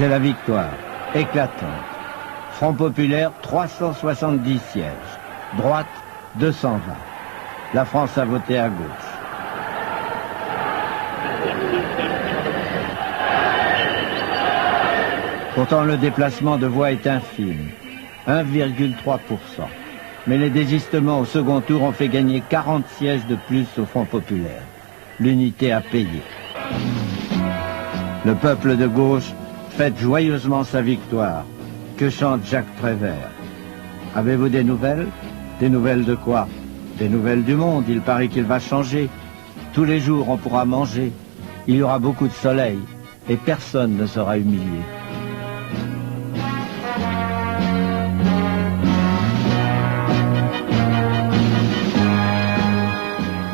C'est la victoire, éclatante. Front populaire, 370 sièges. Droite, 220. La France a voté à gauche. Pourtant, le déplacement de voix est infime, 1,3%. Mais les désistements au second tour ont fait gagner 40 sièges de plus au Front populaire. L'unité a payé. Le peuple de gauche fête joyeusement sa victoire. Que chante Jacques Prévert? Avez-vous des nouvelles? Des nouvelles de quoi? Des nouvelles du monde. Il paraît qu'il va changer. Tous les jours, on pourra manger. Il y aura beaucoup de soleil et personne ne sera humilié.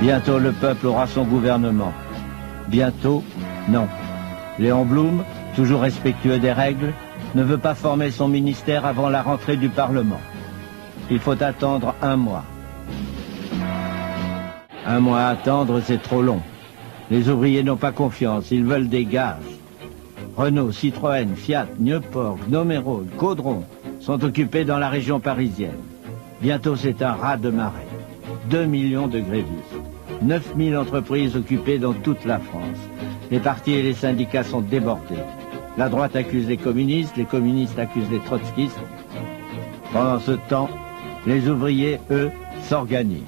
Bientôt, le peuple aura son gouvernement. Bientôt, non. Léon Blum, toujours respectueux des règles, ne veut pas former son ministère avant la rentrée du Parlement. Il faut attendre 1 mois. 1 mois à attendre, c'est trop long. Les ouvriers n'ont pas confiance, ils veulent des gages. Renault, Citroën, Fiat, Nieuport, Gnomérol, Caudron sont occupés dans la région parisienne. Bientôt, c'est un raz-de-marée. 2 millions de grévistes. 9000 entreprises occupées dans toute la France. Les partis et les syndicats sont débordés. La droite accuse les communistes accusent les trotskistes. Pendant ce temps, les ouvriers, eux, s'organisent.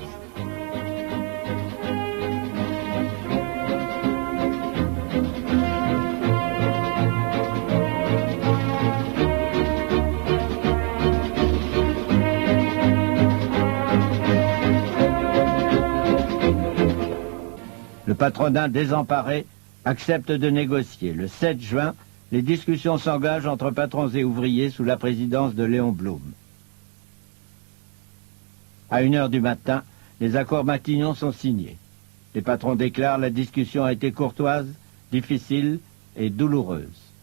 Le patronat désemparé accepte de négocier. Le 7 juin, les discussions s'engagent entre patrons et ouvriers sous la présidence de Léon Blum. À 1h du matin, les accords Matignon sont signés. Les patrons déclarent la discussion a été courtoise, difficile et douloureuse.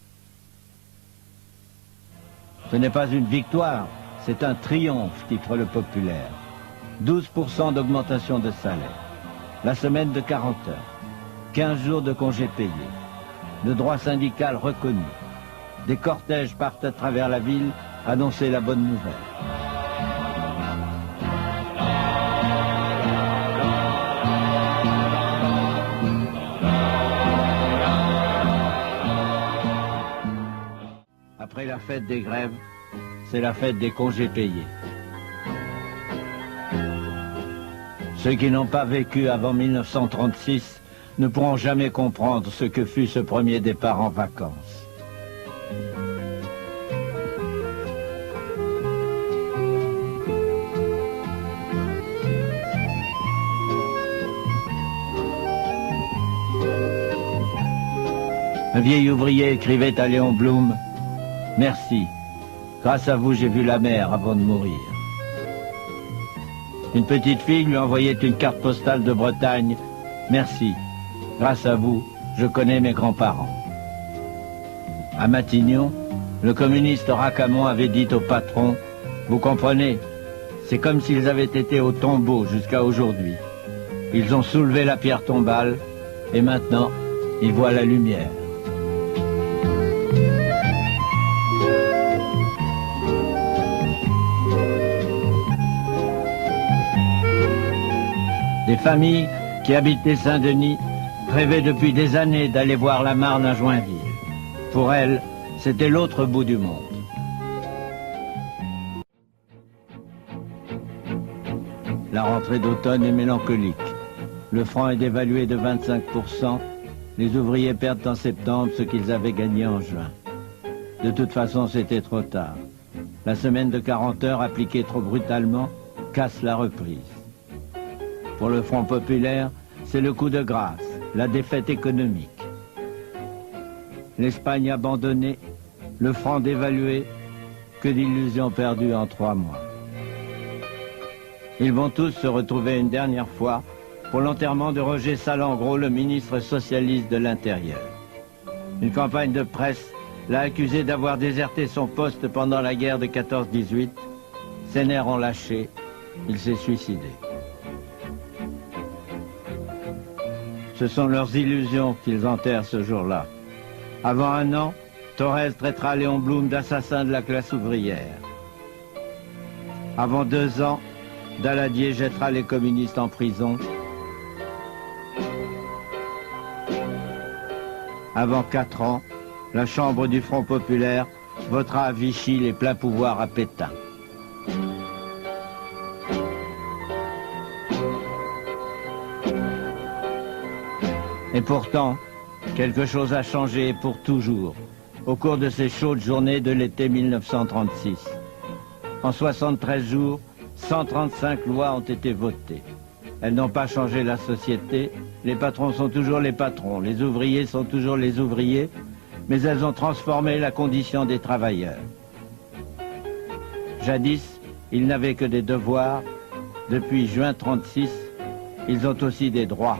Ce n'est pas une victoire, c'est un triomphe, titre le Populaire. 12% d'augmentation de salaire. La semaine de 40 heures. 15 jours de congés payés. Le droit syndical reconnu. Des cortèges partent à travers la ville annoncer la bonne nouvelle. Après la fête des grèves, c'est la fête des congés payés. Ceux qui n'ont pas vécu avant 1936 ne pourront jamais comprendre ce que fut ce premier départ en vacances. Un vieil ouvrier écrivait à Léon Blum « Merci, grâce à vous j'ai vu la mer avant de mourir ». Une petite fille lui envoyait une carte postale de Bretagne « Merci, grâce à vous, je connais mes grands-parents ». À Matignon, le communiste Racamon avait dit au patron « Vous comprenez, c'est comme s'ils avaient été au tombeau jusqu'à aujourd'hui. Ils ont soulevé la pierre tombale et maintenant, ils voient la lumière. » Des familles qui habitaient Saint-Denis rêvaient depuis des années d'aller voir la Marne à Joinville. Pour elles, c'était l'autre bout du monde. La rentrée d'automne est mélancolique. Le franc est dévalué de 25%. Les ouvriers perdent en septembre ce qu'ils avaient gagné en juin. De toute façon, c'était trop tard. La semaine de 40 heures appliquée trop brutalement casse la reprise. Pour le Front populaire, c'est le coup de grâce, la défaite économique. L'Espagne abandonnée, le franc dévalué, que d'illusions perdues en 3 mois. Ils vont tous se retrouver une dernière fois pour l'enterrement de Roger Salengro, le ministre socialiste de l'Intérieur. Une campagne de presse l'a accusé d'avoir déserté son poste pendant la guerre de 14-18. Ses nerfs ont lâché, il s'est suicidé. Ce sont leurs illusions qu'ils enterrent ce jour-là. Avant 1 an, Thorez traitera Léon Blum d'assassin de la classe ouvrière. Avant 2 ans, Daladier jettera les communistes en prison. Avant 4 ans, la Chambre du Front populaire votera à Vichy les pleins pouvoirs à Pétain. Et pourtant, quelque chose a changé pour toujours au cours de ces chaudes journées de l'été 1936. En 73 jours, 135 lois ont été votées. Elles n'ont pas changé la société, les patrons sont toujours les patrons, les ouvriers sont toujours les ouvriers, mais elles ont transformé la condition des travailleurs. Jadis, ils n'avaient que des devoirs. Depuis juin 36, ils ont aussi des droits.